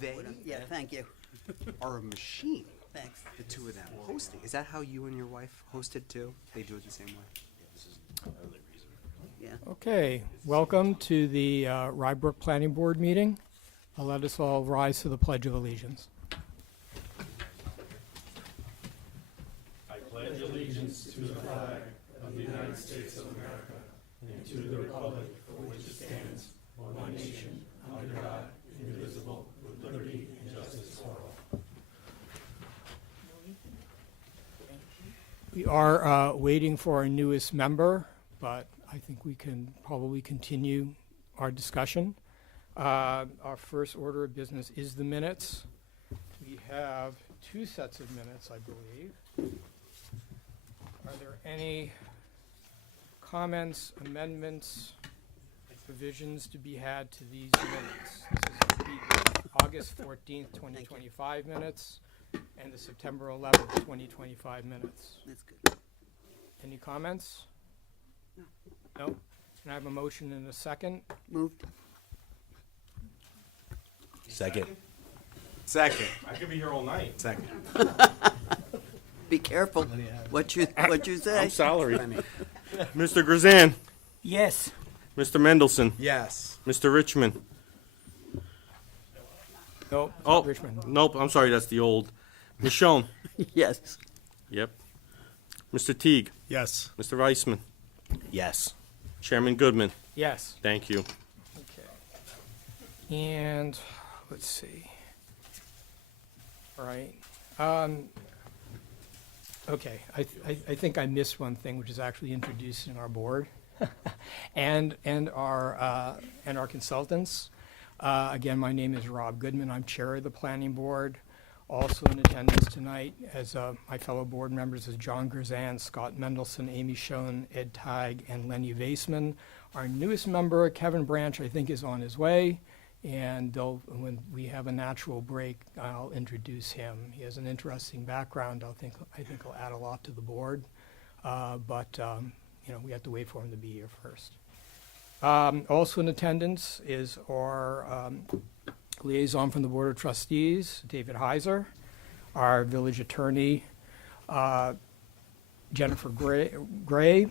They Yeah, thank you. are a machine. Thanks. The two of them hosting. Is that how you and your wife hosted too? They do it the same way. Yeah. Okay, welcome to the Rybrook Planning Board meeting. Let us all rise to the Pledge of Allegiance. We are waiting for our newest member, but I think we can probably continue our discussion. Our first order of business is the minutes. We have two sets of minutes, I believe. Are there any comments, amendments, revisions to be had to these minutes? This is the August 14th, 2025 minutes and the September 11th, 2025 minutes. That's good. Any comments? No? Can I have a motion in a second? Moved. Second. Second. I could be here all night. Second. Be careful what you say. I'm salary. Mr. Grzan, Yes. Mr. Mendelson, Yes. Mr. Richmond. No, Oh, Richmond. nope, I'm sorry, that's the old. Michonne. Yes. Yep. Mr. Teague, Yes. Mr. Weissman, Yes. Chairman Goodman. Yes. Thank you. Okay. And let's see. All right. Okay. I think I missed one thing, which is actually introducing our board and our consultants. Again, my name is Rob Goodman. I'm chair of the planning board. Also in attendance tonight as my fellow board members is John Grzan, Scott Mendelson, Amy Schoen, Ed Teig, and Lenny Vaisman. Our newest member, Kevin Branch, I think is on his way. And when we have a natural break, I'll introduce him. He has an interesting background. I think he'll add a lot to the board. But we have to wait for him to be here first. Also in attendance is our liaison from the Board of Trustees, David Heiser, our village attorney, Jennifer Gray,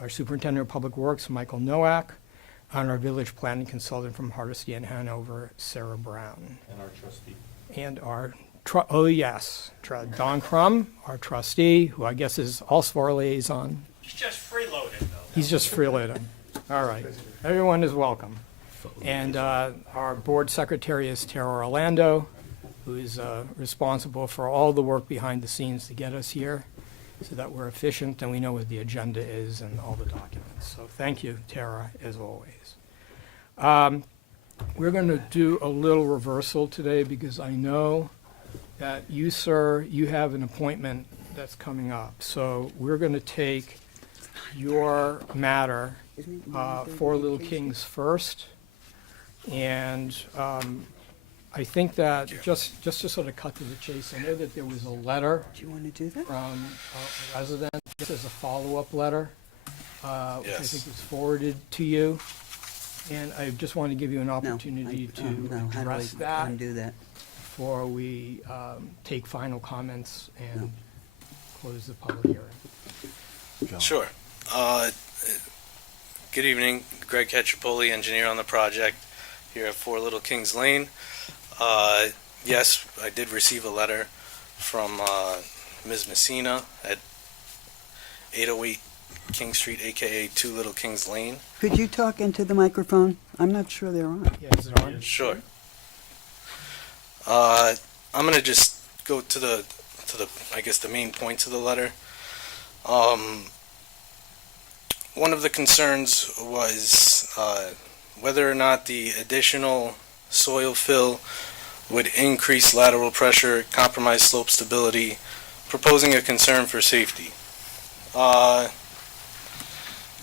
our superintendent of public works, Michael Nowak, and our village planning consultant from Hardesty and Hanover, Sarah Brown. And our trustee. And our, Don Crum, our trustee, who I guess is also our liaison. He's just freeloading, though. He's just freeloading. All right. Everyone is welcome. And our board secretary is Tara Orlando, who is responsible for all the work behind the scenes to get us here so that we're efficient and we know what the agenda is and all the documents. So thank you, Tara, as always. We're going to do a little reversal today because I know that you, sir, you have an appointment that's coming up. So we're going to take your matter, Four Little Kings first. And I think that just to sort of cut to the chase, I know that there was a letter Do you want to do that? from a resident. This is a follow-up letter, which I think was forwarded to you. And I just want to give you an No. opportunity to no. How do address I that undo that? before we take final comments and close the public hearing. Sure. Good evening. Greg Ketchapoli, engineer on the project here at 4 Little Kings Lane. Yes, I did receive a letter from Ms. Messina at 808 King Street, aka 2 Little Kings Lane. Could you talk into the microphone? I'm not sure they're on. Yeah, is it on? Sure. I'm gonna just go to the I guess the main points of the letter. One of the concerns was whether or not the additional soil fill would increase lateral pressure, compromise slope stability, proposing a concern for safety.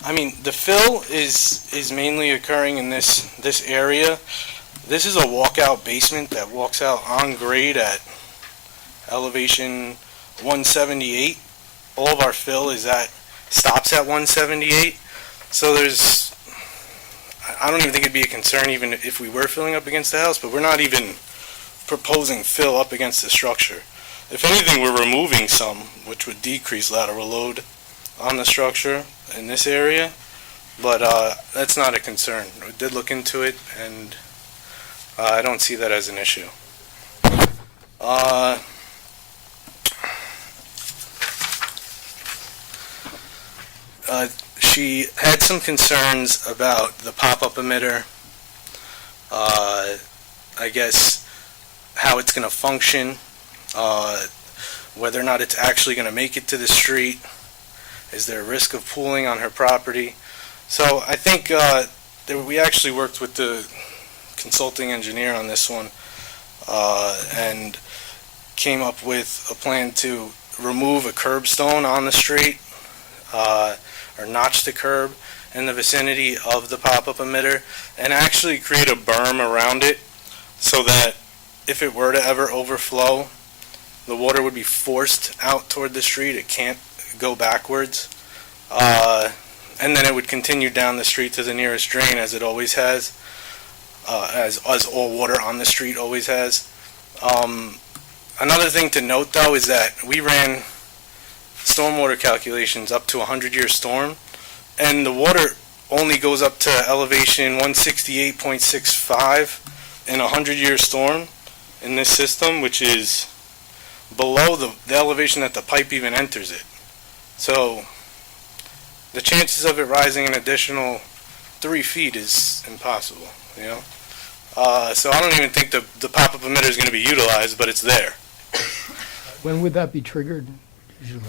I mean, the fill is mainly occurring in this area. This is a walkout basement that walks out on grade at elevation 178. All of our fill stops at 178. So I don't even think it'd be a concern even if we were filling up against the house, but we're not even proposing fill up against the structure. If anything, we're removing some, which would decrease lateral load on the structure in this area, but that's not a concern. We did look into it, and I don't see that as an issue. She had some concerns about the pop-up emitter, I guess how it's going to function, whether or not it's actually going to make it to the street. Is there a risk of pooling on her property? So I think we actually worked with the consulting engineer on this one and came up with a plan to remove a curbstone on the street or notch the curb in the vicinity of the pop-up emitter and actually create a berm around it so that if it were to ever overflow, the water would be forced out toward the street. It can't go backwards. And then it would continue down the street to the nearest drain as it always has, as all water on the street always has. Another thing to note, though, is that we ran stormwater calculations up to a 100-year storm, and the water only goes up to elevation 168.65 in a 100-year storm in this system, which is below the elevation that the pipe even enters it. So the chances of it rising an additional 3 feet is impossible, you know? So I don't even think the pop-up emitter is going to be utilized, but it's there. When would that be triggered usually?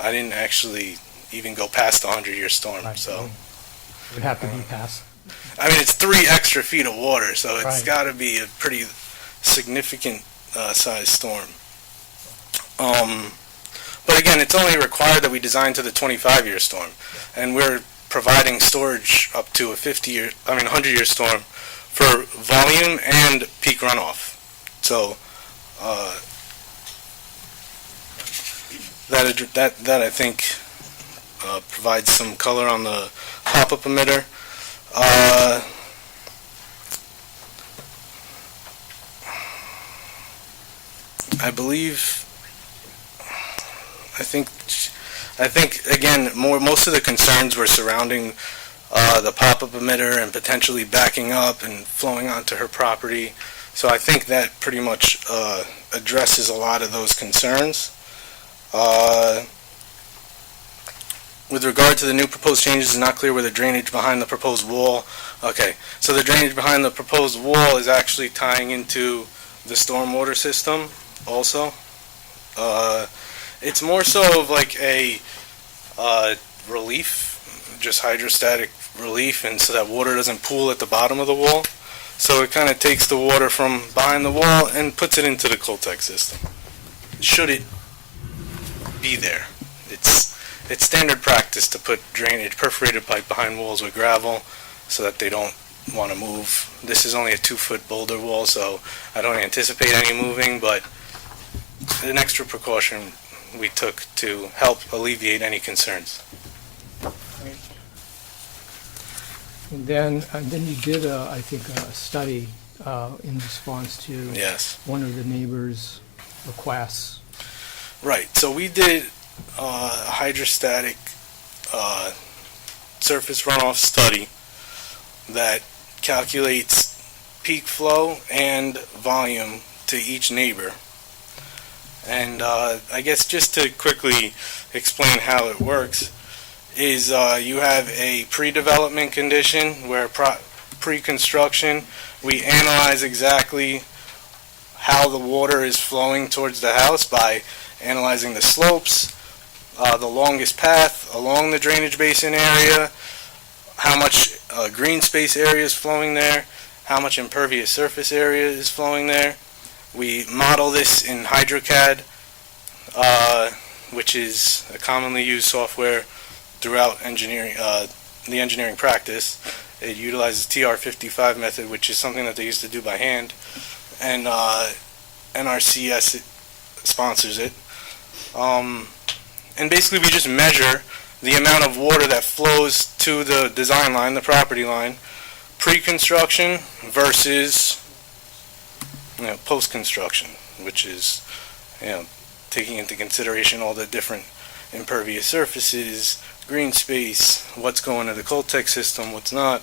I didn't actually even go past the 100-year storm, Right. so. It would have to be passed. I mean, it's 3 extra feet of water, so it's Right. got to be a pretty significant size storm. But again, it's only required that we design to the 25-year storm, and we're providing storage up to a 100-year storm for volume and peak runoff. So that I think provides some color on the pop-up emitter. I think again, most of the concerns were surrounding the pop-up emitter and potentially backing up and flowing onto her property. So I think that pretty much addresses a lot of those concerns. With regard to the new proposed changes, it's not clear where the drainage behind the proposed wall. Okay, so the drainage behind the proposed wall is actually tying into the stormwater system also. It's more so of like a relief, just hydrostatic relief, and so that water doesn't pool at the bottom of the wall. So it kind of takes the water from behind the wall and puts it into the Coltech system. Should it be there? It's standard practice to put drainage, perforated pipe behind walls with gravel so that they don't want to move. This is only a 2-foot boulder wall, so I don't anticipate any moving, but an extra precaution we took to help alleviate any concerns. And then you did, I think, a study in response to Yes. one of the neighbors' requests. Right, so we did a hydrostatic surface runoff study that calculates peak flow and volume to each neighbor. And I guess just to quickly explain how it works is you have a pre-development condition where pre-construction we analyze exactly how the water is flowing towards the house by analyzing the slopes, the longest path along the drainage basin area, how much green space area is flowing there, how much impervious surface area is flowing there. We model this in HydroCAD, which is a commonly used software throughout engineering, the engineering practice. It utilizes TR55 method, which is something that they used to do by hand, and NRCS sponsors it. And basically we just measure the amount of water that flows to the design line, the property line, pre-construction versus post-construction, which is, taking into consideration all the different impervious surfaces, green space, what's going to the Coltech system, what's not.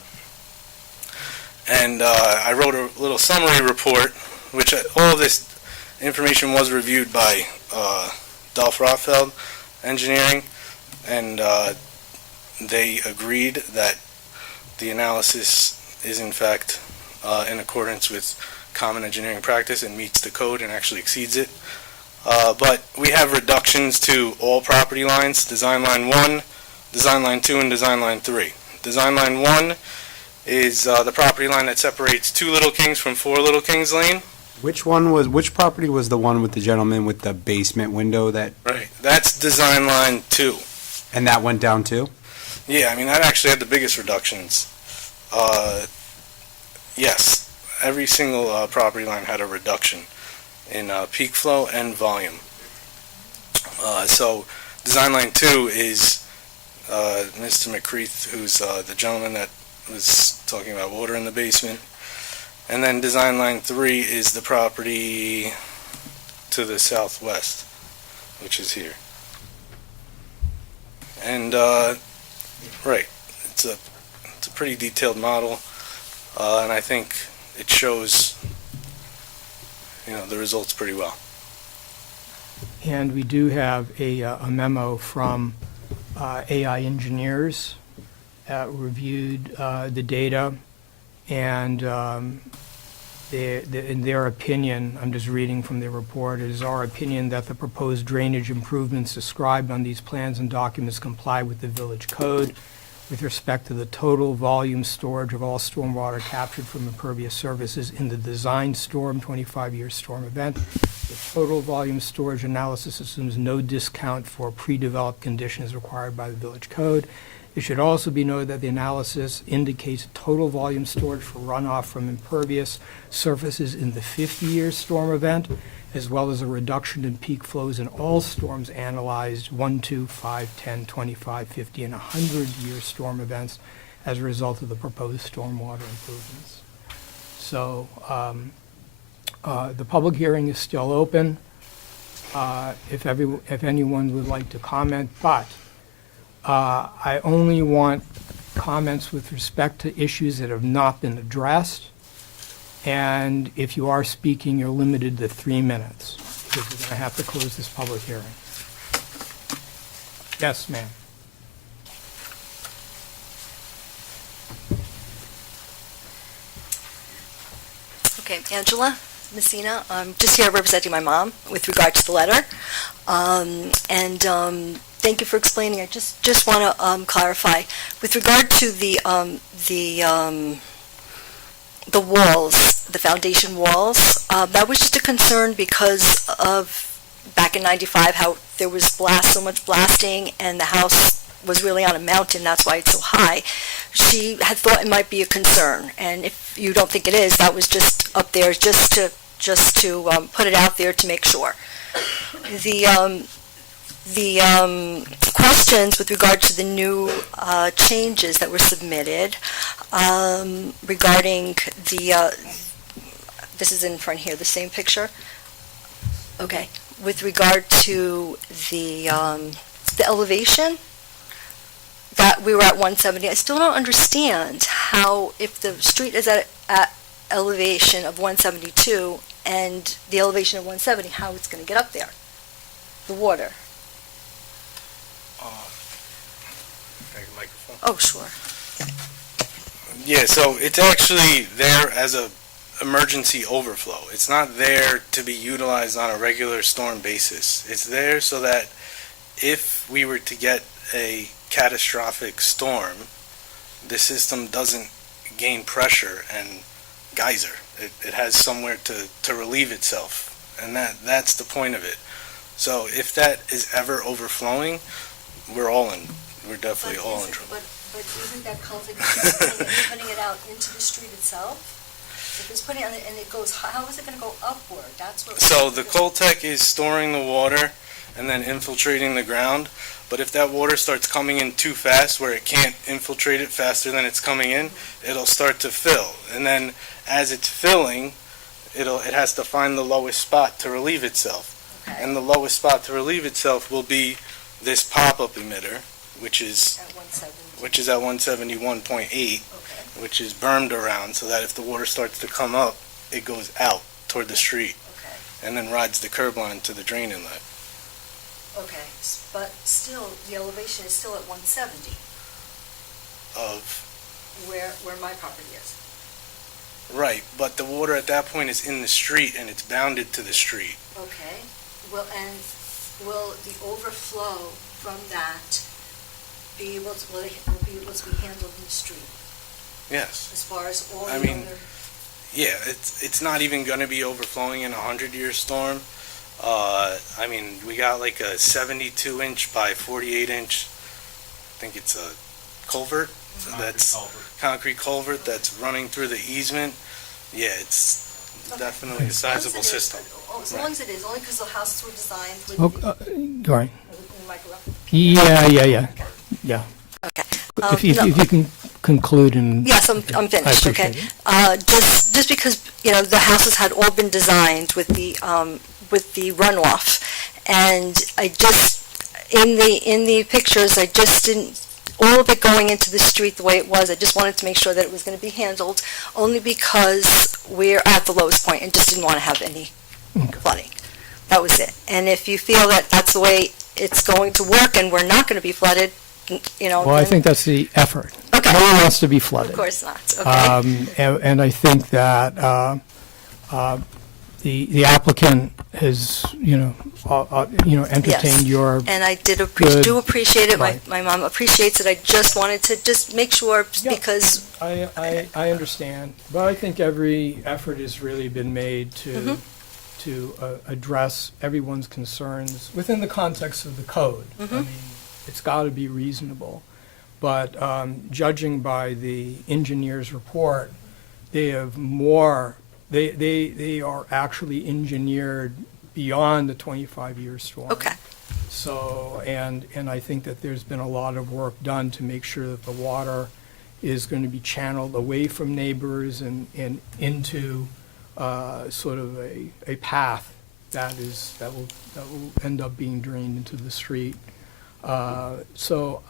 And I wrote a little summary report, which all of this information was reviewed by Dolph Rothfeld Engineering, and they agreed that the analysis is in fact in accordance with common engineering practice and meets the code and actually exceeds it. But we have reductions to all property lines: Design Line 1, Design Line 2, and Design Line 3. Design Line 1 is the property line that separates 2 Little Kings from 4 Little Kings Lane. Which property was the one with the gentleman with the basement window that, Right. That's Design Line 2. and that went down too? Yeah, I mean, that actually had the biggest reductions. Yes, every single property line had a reduction in peak flow and volume. So Design Line 2 is Mr. McCreath, who's the gentleman that was talking about water in the basement. And then Design Line 3 is the property to the southwest, which is here. And, right, it's a pretty detailed model, and I think it shows, the results pretty well. And we do have a memo from AI engineers that reviewed the data, and in their opinion, I'm just reading from their report, it is our opinion that the proposed drainage improvements described on these plans and documents comply with the village code with respect to the total volume storage of all stormwater captured from impervious surfaces in the designed storm, 25-year storm event. The total volume storage analysis assumes no discount for pre-developed conditions required by the village code. It should also be noted that the analysis indicates total volume storage for runoff from impervious surfaces in the 50-year storm event, as well as a reduction in peak flows in all storms analyzed 1, 2, 5, 10, 25, 50, and 100-year storm events as a result of the proposed stormwater improvements. So the public hearing is still open if anyone would like to comment, but I only want comments with respect to issues that have not been addressed. And if you are speaking, you're limited to 3 minutes, because we're going to have to close this public hearing. Yes, ma'am. Okay, Angela Messina, I'm just here representing my mom with regard to the letter. Thank you for explaining. I just want to clarify. With regard to the walls, the foundation walls, that was just a concern because of back in '95 how there was so much blasting, and the house was really on a mountain. That's why it's so high. She had thought it might be a concern, and if you don't think it is, that was just up there just to put it out there to make sure. The questions with regard to the new changes that were submitted regarding this is in front here, the same picture. Okay, with regard to the elevation that we were at 170, I still don't understand how, if the street is at elevation of 172 and the elevation of 170, how it's going to get up there, the water. Microphone. Oh, sure. Yeah, so it's actually there as a emergency overflow. It's not there to be utilized on a regular storm basis. It's there so that if we were to get a catastrophic storm, the system doesn't gain pressure and geyser. It has somewhere to relieve itself, and that's the point of it. So if that is ever overflowing, we're definitely all in trouble. But isn't that Celtic putting it out into the street itself? If it's putting it and it goes, how is it going to go upward? That's what. So the Coltech is storing the water and then infiltrating the ground. But if that water starts coming in too fast, where it can't infiltrate it faster than it's coming in, it'll start to fill. And then as it's filling, it has to find the lowest spot to relieve itself. Okay. And the lowest spot to relieve itself will be this pop-up emitter, which is At 170. which is at 171.8, Okay. which is bermed around so that if the water starts to come up, it goes out toward the street Okay. and then rides the curb line to the drain inlet. Okay. But still, the elevation is still at 170, Of where my property is. right, but the water at that point is in the street and it's bounded to the street. Okay. Will the overflow from that be able to, will be able to be handled in the street Yes. as far as all I the mean, other? Yeah, it's not even going to be overflowing in a 100-year storm. I mean, we got like a 72-inch by 48-inch. I think it's a culvert. That's concrete culvert that's running through the easement. Yeah, it's definitely a sizable system. As long as it is, only because the houses were designed with Oh, the, go ahead. micro. Yeah. Okay. If you, no. if you can conclude and. Yes, I'm finished, okay. appreciate it. Just because, the houses had all been designed with the runoff, and I just, in the pictures, I just didn't, all of it going into the street the way it was, I just wanted to make sure that it was going to be handled, only because we're at the lowest point and just didn't want to have any flooding. That was it. And if you feel that that's the way it's going to work and we're not going to be flooded, Well, I then- think that's the effort. Okay. No one wants to be flooded. Of course not, okay. And I think that the applicant has, entertained your, And I do Good. appreciate it. Right. My mom appreciates it. I just wanted to just make sure Yeah. because, I understand, but I think every effort has really been made Mm-hmm. to address everyone's concerns within the context of the code. Mm-hmm. I mean, it's got to be reasonable. But judging by the engineer's report, they have more, they are actually engineered beyond the 25-year storm. okay, So, and I think that there's been a lot of work done to make sure that the water is going to be channeled away from neighbors and into sort of a path that will end up being drained into the street. So,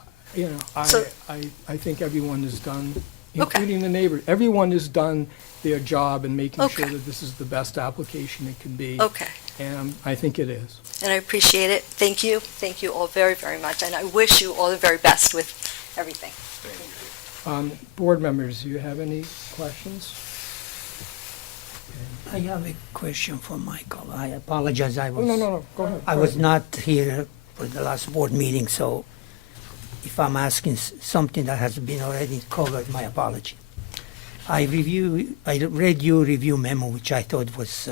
So- I think everyone has done, Okay. including the neighbors, everyone has done their job in making sure Okay. that this is the best application it can be. okay. And I think it is. And I appreciate it. Thank you. Thank you all very, very much. And I wish you all the very best with everything. Board members, do you have any questions? I have a question for Michael. I apologize, Oh, no, go ahead. I go was ahead. not here for the last board meeting, so if I'm asking something that has been already covered, my apology. I read your review memo, which I thought was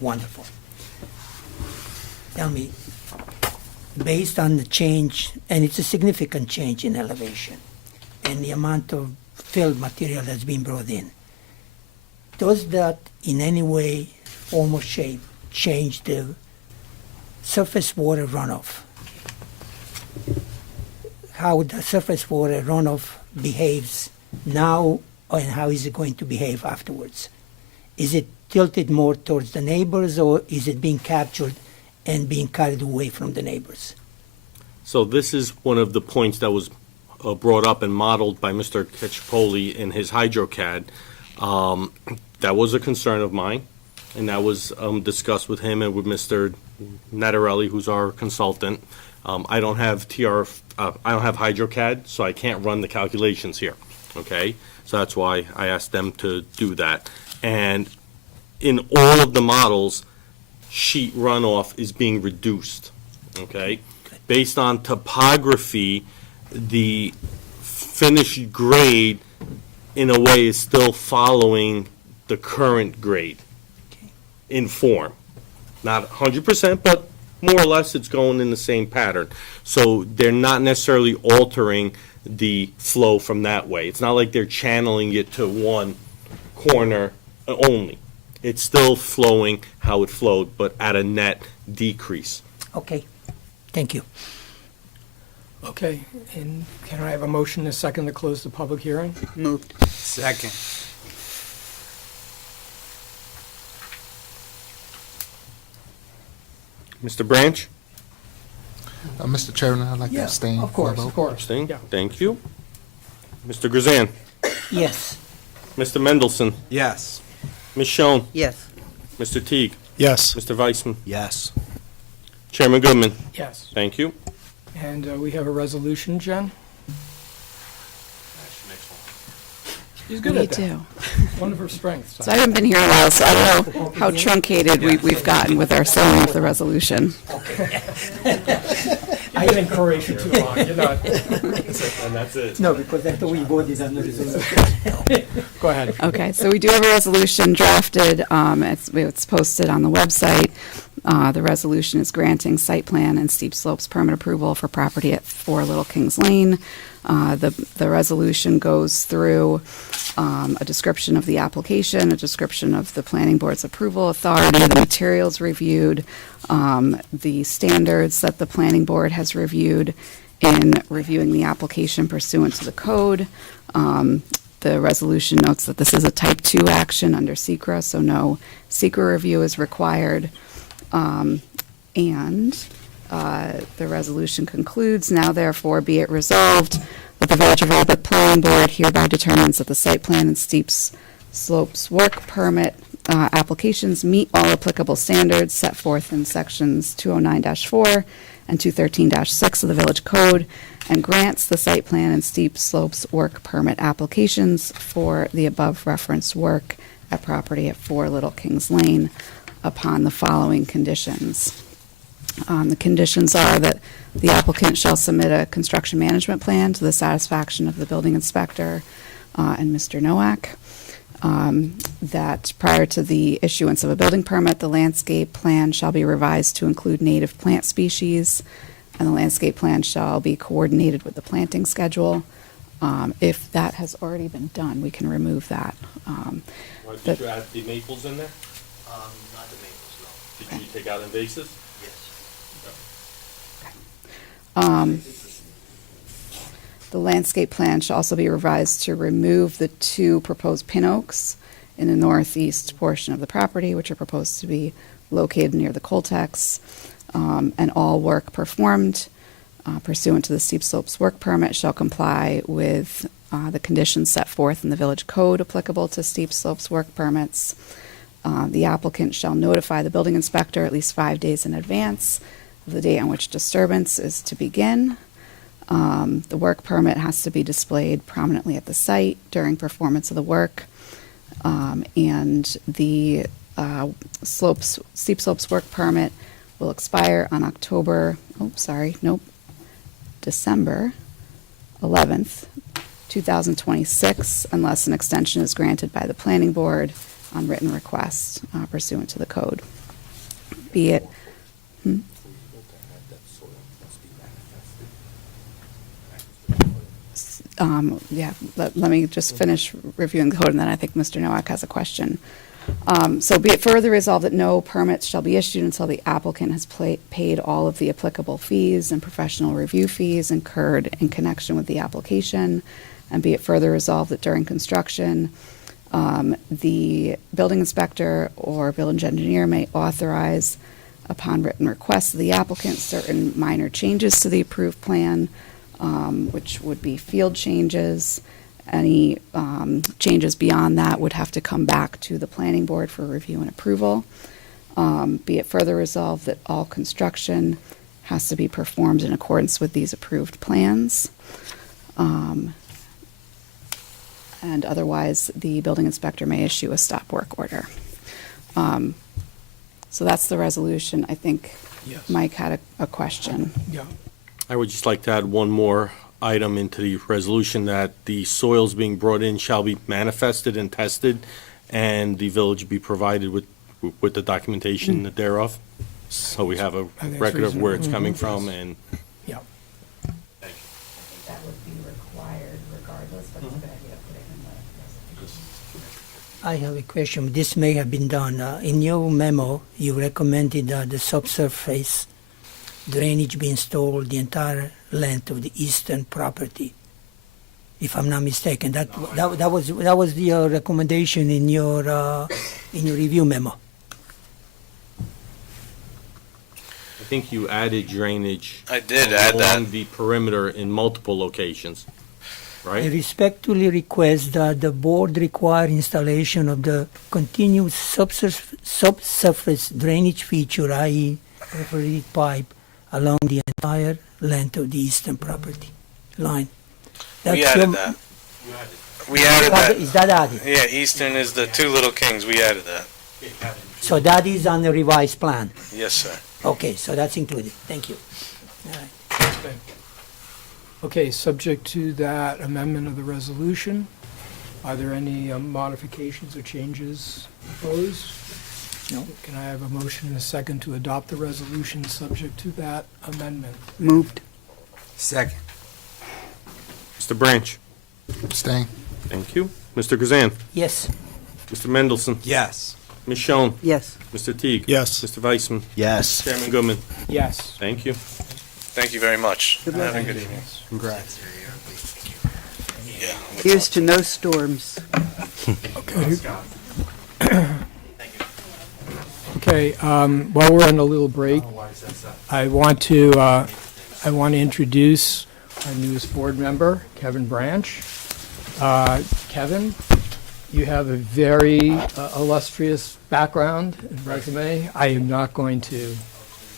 wonderful. Tell me, based on the change, and it's a significant change in elevation, and the amount of filled material that's been brought in, does that in any way, form or shape, change the surface water runoff? How the surface water runoff behaves now and how is it going to behave afterwards? Is it tilted more towards the neighbors or is it being captured and being carried away from the neighbors? So this is one of the points that was brought up and modeled by Mr. Cacciapoli in his HydroCAD. That was a concern of mine, and that was discussed with him and with Mr. Natarelli, who's our consultant. I don't have HydroCAD, so I can't run the calculations here, okay? So that's why I asked them to do that. And in all of the models, sheet runoff is being reduced, okay? Based on topography, the finished grade, in a way, is still following the current grade in form. Not 100%, but more or less it's going in the same pattern. So they're not necessarily altering the flow from that way. It's not like they're channeling it to one corner only. It's still flowing how it flowed, but at a net decrease. Okay, thank you. Okay, and can I have a motion and a second to close the public hearing? Moved. Second. Mr. Branch? Mr. Chairman, I'd like to Yeah, abstain. of course, from of my vote. course. Abstain? Yeah. Thank you. Mr. Grzan? Yes. Mr. Mendelson? Yes. Ms. Schoen? Yes. Mr. Teague? Yes. Mr. Weissman? Yes. Chairman Goodman? Yes. Thank you. And we have a resolution, Jen? She's good We at that. do. One of her strengths. So I haven't been here a while, so I don't know how truncated we've gotten with our selling of the resolution. I didn't encourage you too long, you're not. And that's it. No, because after we voted on the resolution. Go ahead. Okay, so we do have a resolution drafted. It's posted on the website. The resolution is granting site plan and steep slopes permit approval for property at 4 Little Kings Lane. The resolution goes through a description of the application, a description of the planning board's approval authority, the materials reviewed, the standards that the planning board has reviewed in reviewing the application pursuant to the code. The resolution notes that this is a type 2 action under SECRA, so no SECRA review is required. The resolution concludes, now therefore be it resolved that the Village of Albert Planning Board hereby determines that the site plan and steep slopes work permit applications meet all applicable standards set forth in sections 209-4 and 213-6 of the Village Code, and grants the site plan and steep slopes work permit applications for the above referenced work at property at 4 Little Kings Lane upon the following conditions. The conditions are that the applicant shall submit a construction management plan to the satisfaction of the building inspector and Mr. Nowak. That prior to the issuance of a building permit, the landscape plan shall be revised to include native plant species, and the landscape plan shall be coordinated with the planting schedule. If that has already been done, we can remove that. Why did you add the maples in there? Not the maples, no. Did you take out invasives? The landscape plan shall also be revised to remove the 2 proposed pin oaks in the northeast portion of the property, which are proposed to be located near the Coltex, and all work performed pursuant to the steep slopes work permit shall comply with the conditions set forth in the village code applicable to steep slopes work permits. The applicant shall notify the building inspector at least 5 days in advance of the date on which disturbance is to begin. The work permit has to be displayed prominently at the site during performance of the work. And the steep slopes work permit will expire on December 11th, 2026, unless an extension is granted by the planning board on written request pursuant to the code. Be it, let me just finish reviewing the code, and then I think Mr. Nowak has a question. So be it further resolved that no permits shall be issued until the applicant has paid all of the applicable fees and professional review fees incurred in connection with the application. And be it further resolved that during construction, the building inspector or village engineer may authorize, upon written request of the applicant, certain minor changes to the approved plan, which would be field changes. Any changes beyond that would have to come back to the planning board for review and approval. Be it further resolved that all construction has to be performed in accordance with these approved plans. And otherwise, the building inspector may issue a stop work order. So that's the resolution. I think Yes. Mike had a question. Yeah. I would just like to add one more item into the resolution, that the soils being brought in shall be manifested and tested, and the village be provided with the documentation thereof. So we have a I think it's record of where it's reasonable. coming Mhm. from, and Yeah. That would be required regardless, but it's a good idea to put it in the resolution. I have a question. This may have been done. In your memo, you recommended the subsurface drainage be installed the entire length of the eastern property, if I'm not mistaken. That was the recommendation in your review memo. I think you added drainage. I did add that. Along the perimeter in multiple locations, I right? respectfully request that the board require installation of the continuous subsurface drainage feature, i.e. perforated pipe, along the entire length of the eastern property line. We added that. We added that. Is that added? Yeah, Eastern is the two little kings. We added that. So that is on the revised plan? Yes, sir. Okay, so that's included. Thank you. All right. Okay, subject to that amendment of the resolution, are there any modifications or changes proposed? No. Can I have a motion and a second to adopt the resolution subject to that amendment? Moved. Second. Mr. Branch? Abstain. Thank you. Mr. Kazan? Yes. Mr. Mendelson? Yes. Ms. Schoen? Yes. Mr. Teague? Yes. Mr. Weissman? Yes. Chairman Goodman? Yes. Thank you. Thank you very much. Good Have luck. a good evening. Congrats. Yeah. Here's to no storms. Okay, while we're on a little break, I want to introduce our newest board member, Kevin Branch. Kevin, you have a very illustrious background and resume. I am not going to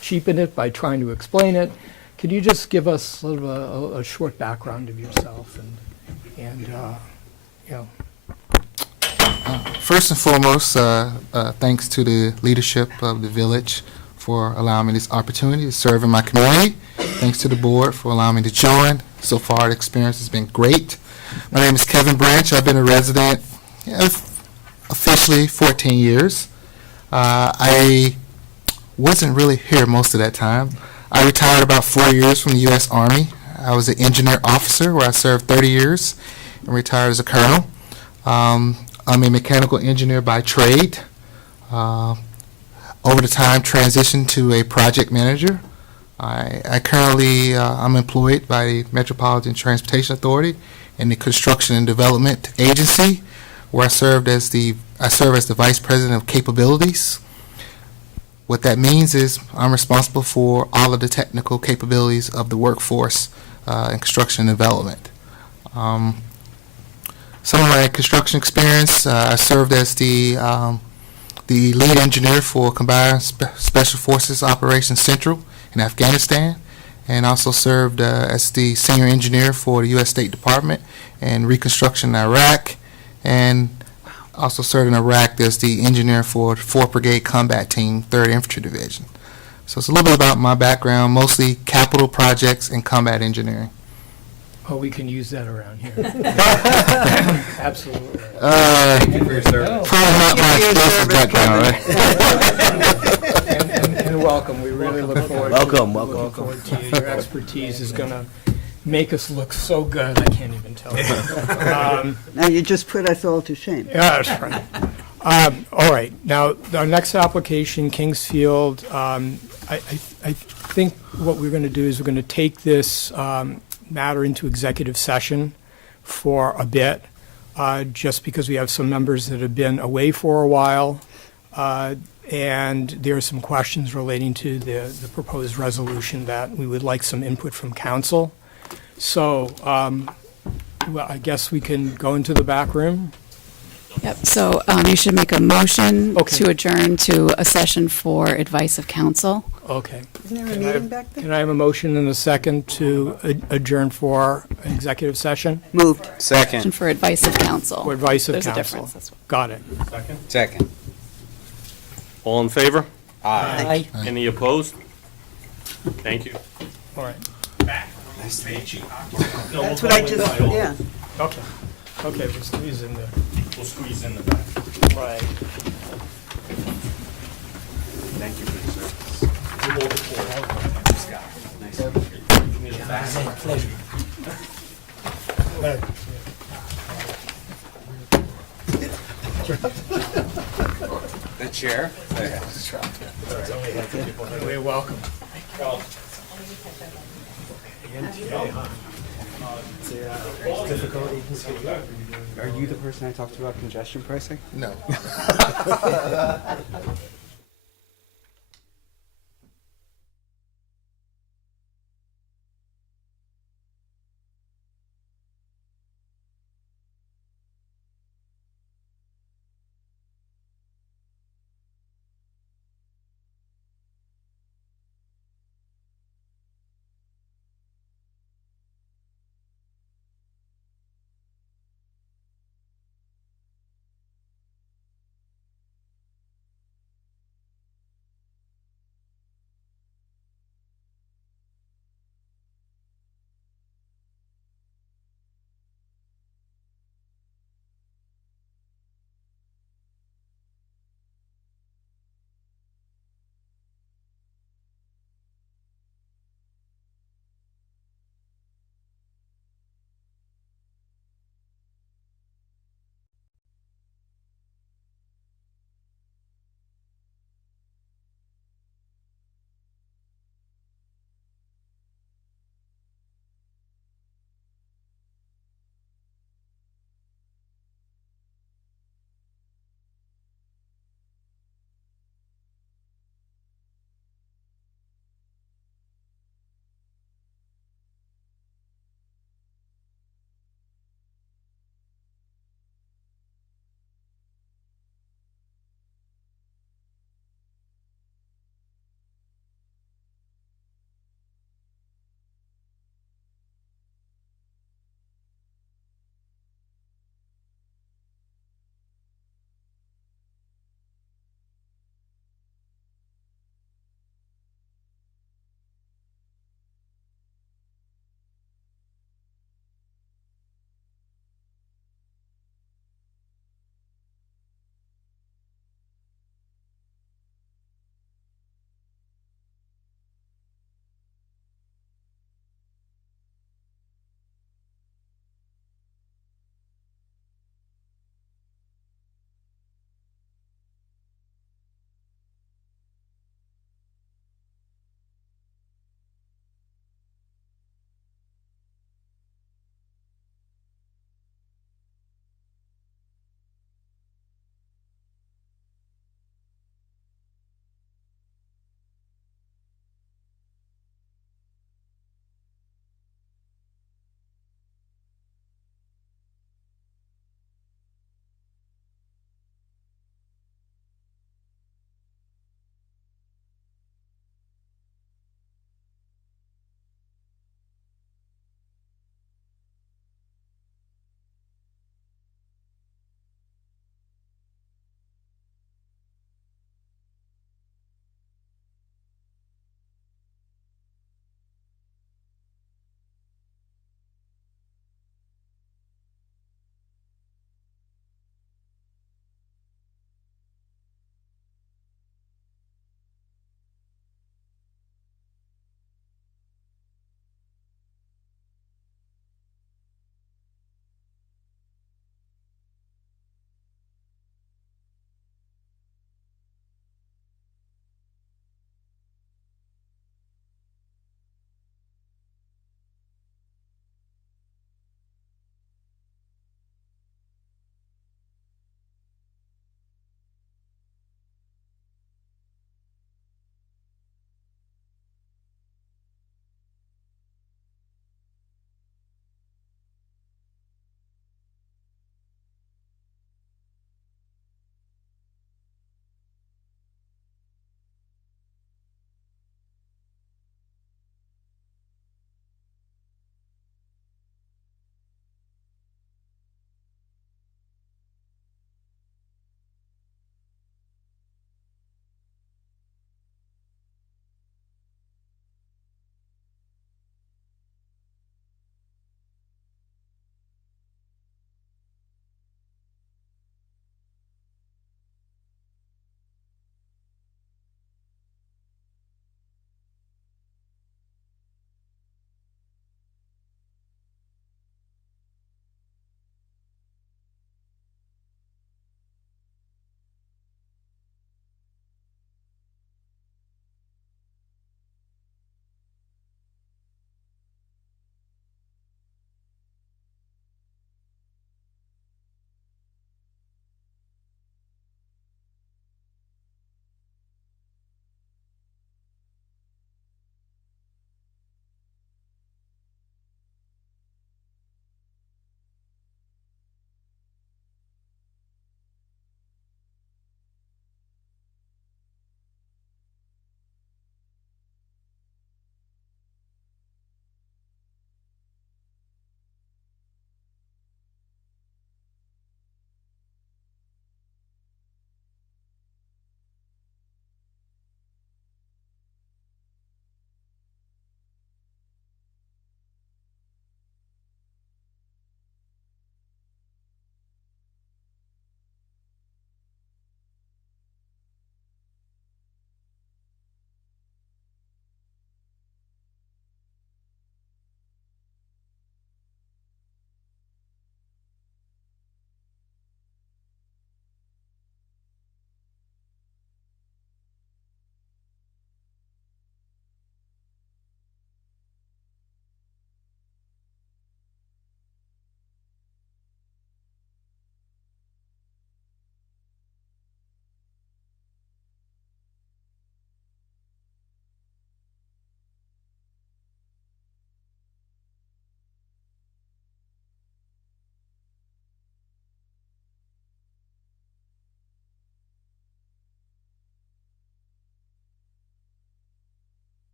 cheapen it by trying to explain it. Could you just give us sort of a short background of yourself and you know, First and foremost, thanks to the leadership of the village for allowing me this opportunity to serve in my community. Thanks to the board for allowing me to join. So far, the experience has been great. My name is Kevin Branch. I've been a resident officially 14 years. I wasn't really here most of that time. I retired about 4 years from the U.S. Army. I was an engineer officer where I served 30 years and retired as a colonel. I'm a mechanical engineer by trade. Over the time, transitioned to a project manager. I currently I'm employed by the Metropolitan Transportation Authority in the Construction and Development Agency, where I serve as the Vice President of Capabilities. What that means is I'm responsible for all of the technical capabilities of the workforce in construction and development. Some of my construction experience, I served as the lead engineer for Combined Special Forces Operation Central in Afghanistan, and also served as the senior engineer for the U.S. State Department in Reconstruction in Iraq, and also served in Iraq as the engineer for the 4th Brigade Combat Team, 3rd Infantry Division. So it's a little bit about my background, mostly capital projects and combat engineering. oh, we can use that around here. Absolutely. Probably not my extensive background, right? And welcome, we really look forward to Welcome, looking welcome. forward to you. Your expertise is gonna make us look so good, I can't even tell you. Now you just put us all to shame. Yeah, that's right. All right, now, our next application, Kingsfield, I think what we're gonna do is we're gonna take this matter into executive session for a bit, just because we have some members that have been away for a while, and there are some questions relating to the proposed resolution that we would like some input from council. So, well, I guess we can go into the back room. Yep, so you should make a motion Okay. to adjourn to a session for advice of counsel. Okay. Isn't there a Can I meeting have- back there? Can I have a motion and a second to adjourn for executive session Moved. Second. For advice of counsel. or advice of There's a counsel? difference. That's what- Got it. Second. All in favor? Aye. Any opposed? Thank you. All right. That's what I just, yeah. Okay. Okay, we'll squeeze in the. We'll squeeze in the back. Right. Thank you for the service. The chair? You're welcome. Are you the person I talked to about congestion pricing? No.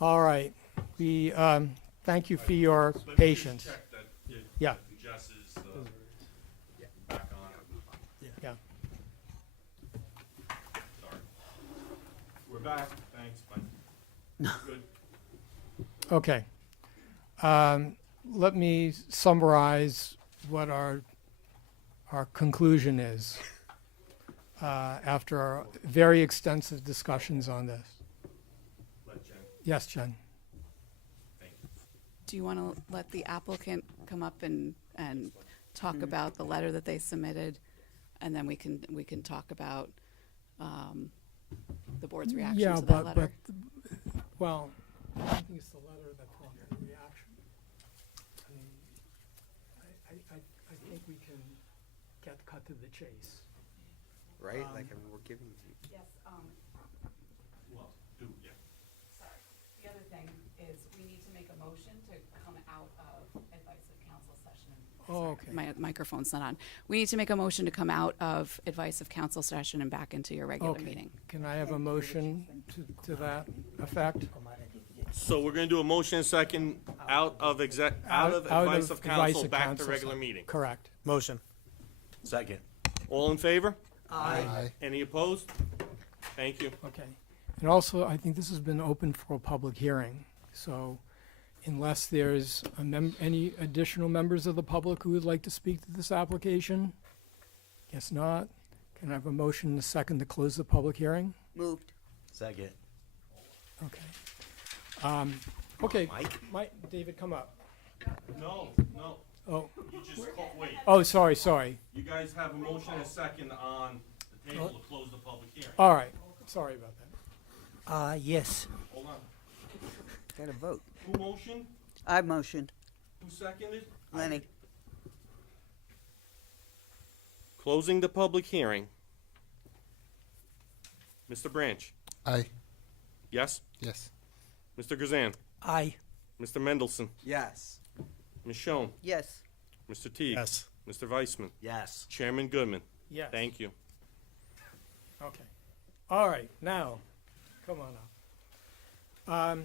All right. We, thank you for your patience. Yeah. Jess is back on. Yeah. Sorry. We're back. Thanks. Bye. Good. Okay. Let me summarize what our conclusion is after our very extensive discussions on this. Let Jen. Yes, Jen? Thank you. Do you want to let the applicant come up and talk about the letter that they submitted? And then we can talk about the board's reaction Yeah, to that but, letter. well, I think it's the letter that prompted the reaction. I mean, I think we can get cut to the chase. Right? Like, I mean, we're giving you. Yes, Well, yeah. sorry. The other thing is we need to make a motion to come out of advice of council session. Oh, okay. My microphone's not on. We need to make a motion to come out of advice of council session and back into your regular Okay. meeting. Can I have a motion to that effect? So we're gonna do a motion and second out of advice of council, back to regular meeting. Correct. Motion. Second. All in favor? Aye. Any opposed? Thank you. Okay. And also, I think this has been open for a public hearing, so unless there's any additional members of the public who would like to speak to this application? Guess not. Can I have a motion and a second to close the public hearing? Moved. Second. Okay. Okay, Mike? David, come up. No. Oh, You just, wait. oh, sorry. You guys have a motion and a second on the table to close the public hearing. All right, sorry about that. Yes. Hold on. Got to vote. Who motioned? I motioned. Who seconded? Lenny. Closing the public hearing. Mr. Branch? Aye. Yes? Yes. Mr. Grzan? Aye. Mr. Mendelson? Yes. Ms. Schoen? Yes. Mr. Teague? Yes. Mr. Weissman? Yes. Chairman Goodman? Yes. Thank you. Okay. All right, now, come on up.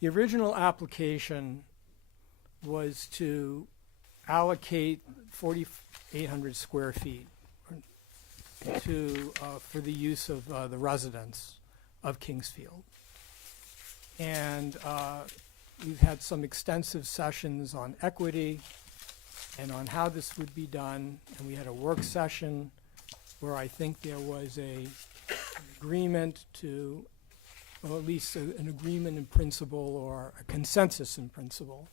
The original application was to allocate 4,800 square feet for the use of the residents of Kingsfield. And we've had some extensive sessions on equity and on how this would be done. And we had a work session where I think there was an agreement to, or at least an agreement in principle or a consensus in principle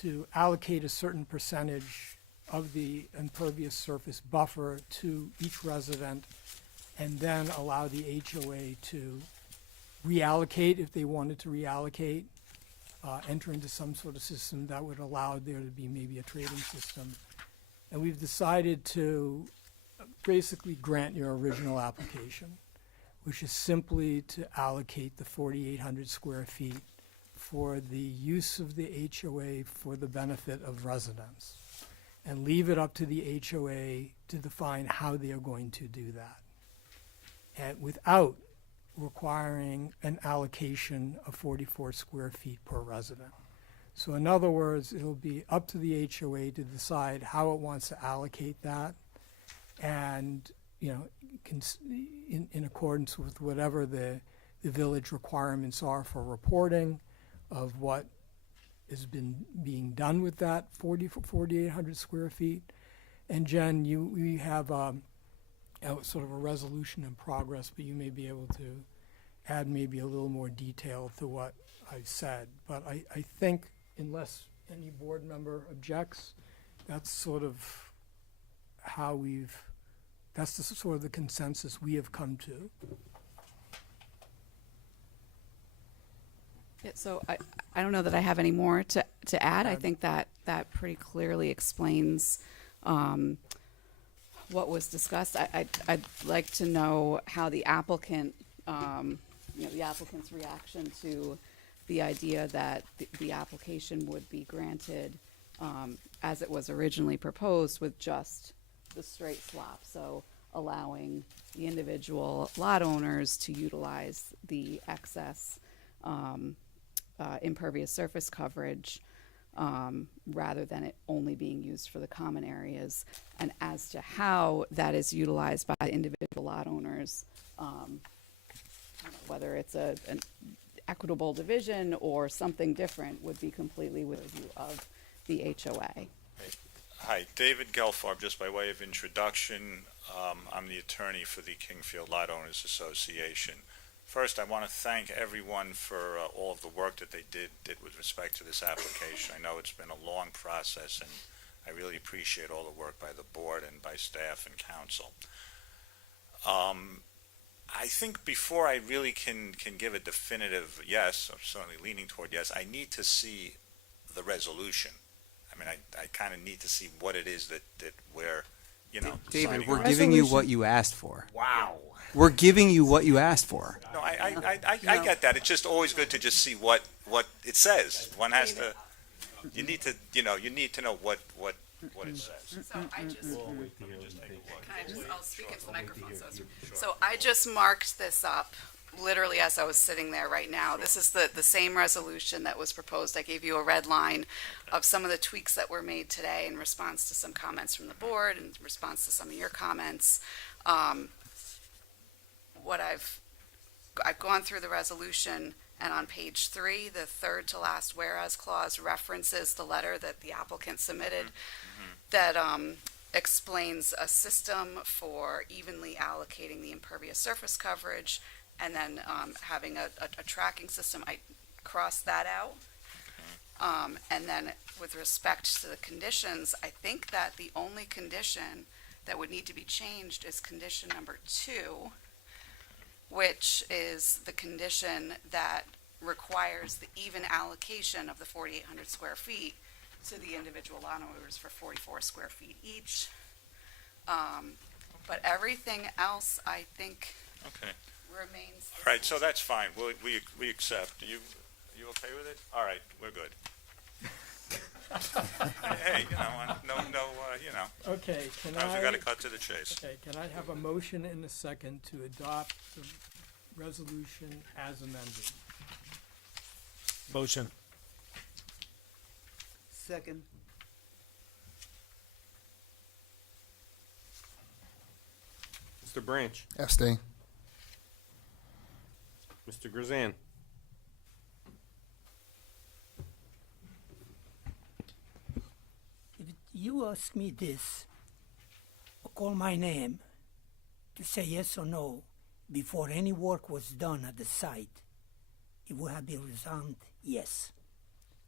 to allocate a certain percentage of the impervious surface buffer to each resident and then allow the HOA to reallocate if they wanted to reallocate, enter into some sort of system that would allow there to be maybe a trading system. And we've decided to basically grant your original application, which is simply to allocate the 4,800 square feet for the use of the HOA for the benefit of residents, and leave it up to the HOA to define how they are going to do that, and without requiring an allocation of 44 square feet per resident. So in other words, it'll be up to the HOA to decide how it wants to allocate that, and, you know, in accordance with whatever the village requirements are for reporting of what has been being done with that 4,800 square feet. And Jen, we have sort of a resolution in progress, but you may be able to add maybe a little more detail to what I've said. But I think unless any board member objects, that's sort of how that's the sort of the consensus we have come to. Yeah, so I don't know that I have any more to add. I think that pretty clearly explains what was discussed. I'd like to know how the applicant, the applicant's reaction to the idea that the application would be granted as it was originally proposed with just the straight slop. So allowing the individual lot owners to utilize the excess impervious surface coverage rather than it only being used for the common areas. And as to how that is utilized by individual lot owners, whether it's an equitable division or something different, would be completely with review of the HOA. Hi, David Gelfarb, just by way of introduction. I'm the attorney for the Kingfield Lot Owners Association. First, I want to thank everyone for all of the work that they did with respect to this application. I know it's been a long process, and I really appreciate all the work by the board and by staff and council. I think before I really can give a definitive yes, I'm certainly leaning toward yes, I need to see the resolution. I mean, I kind of need to see what it is that we're, David, signing we're on. giving you what you asked for. Wow. We're giving you what you asked for. No, I get that. It's just always good to just see what it says. One has to, you need to know what it says. So I just, I'll speak into the microphone. So I just marked this up, literally as I was sitting there right now. This is the same resolution that was proposed. I gave you a red line of some of the tweaks that were made today in response to some comments from the board and in response to some of your comments. What I've gone through the resolution, and on page 3, the third to last whereas clause references the letter that the applicant submitted that explains a system for evenly allocating the impervious surface coverage and then having a tracking system. I crossed that out. And then with respect to the conditions, I think that the only condition that would need to be changed is condition number 2, which is the condition that requires the even allocation of the 4,800 square feet to the individual lot owners for 44 square feet each. But everything else, I think, Okay. remains the All right, so same. that's fine. We accept. You okay with it? All right, we're good. Hey, Okay, can sometimes we got to I, cut to the chase. okay, can I have a motion and a second to adopt the resolution as amended? Motion. Second. Mr. Branch, Abstain. Mr. Grzan, If you ask me this, or call my name to say yes or no before any work was done at the site, it would have been resound yes.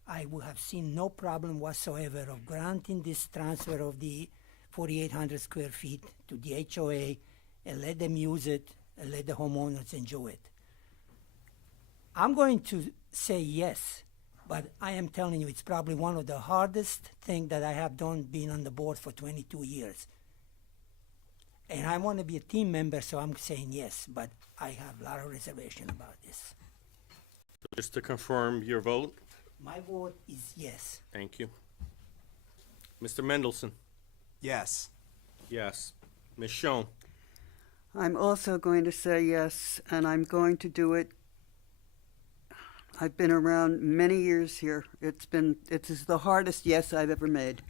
I would have seen no problem whatsoever of granting this transfer of the 4,800 square feet to the HOA and let them use it and let the homeowners enjoy it. I'm going to say yes, but I am telling you, it's probably one of the hardest things that I have done being on the board for 22 years. And I want to be a team member, so I'm saying yes, but I have a lot of reservation about this. just to confirm your vote, My vote is yes. thank you. Mr. Mendelson, Yes. yes. Ms. Schoen, I'm also going to say yes, and I'm going to do it. I've been around many years here. It is the hardest yes I've ever made.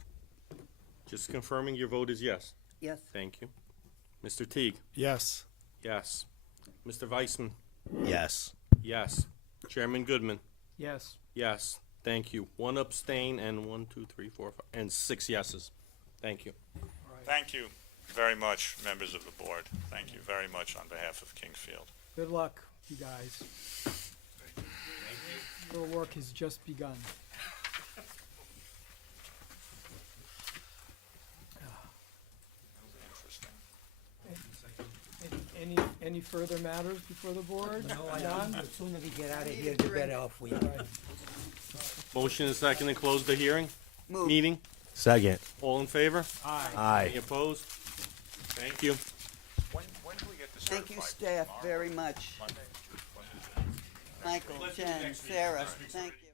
just confirming your vote is yes. Yes. Thank you. Mr. Teague, Yes. yes. Mr. Weissman, Yes. yes. Chairman Goodman, Yes. yes. Thank you. 1 abstain and 1, 2, 3, 4, 5, and 6 yeses. Thank you. Thank you very much, members of the board. Thank you very much on behalf of Kingfield. Good luck, you guys. Your work has just begun. Interesting. Any further matters before the board? No, None? the sooner we get out of here, the better off we are. Motion is second to close the hearing, Move. meeting. Second. All in favor? Aye. Any opposed? Thank you. When do we get the Thank you, certified? staff, very much. Monday? Michael, Jen, Sarah, thank you.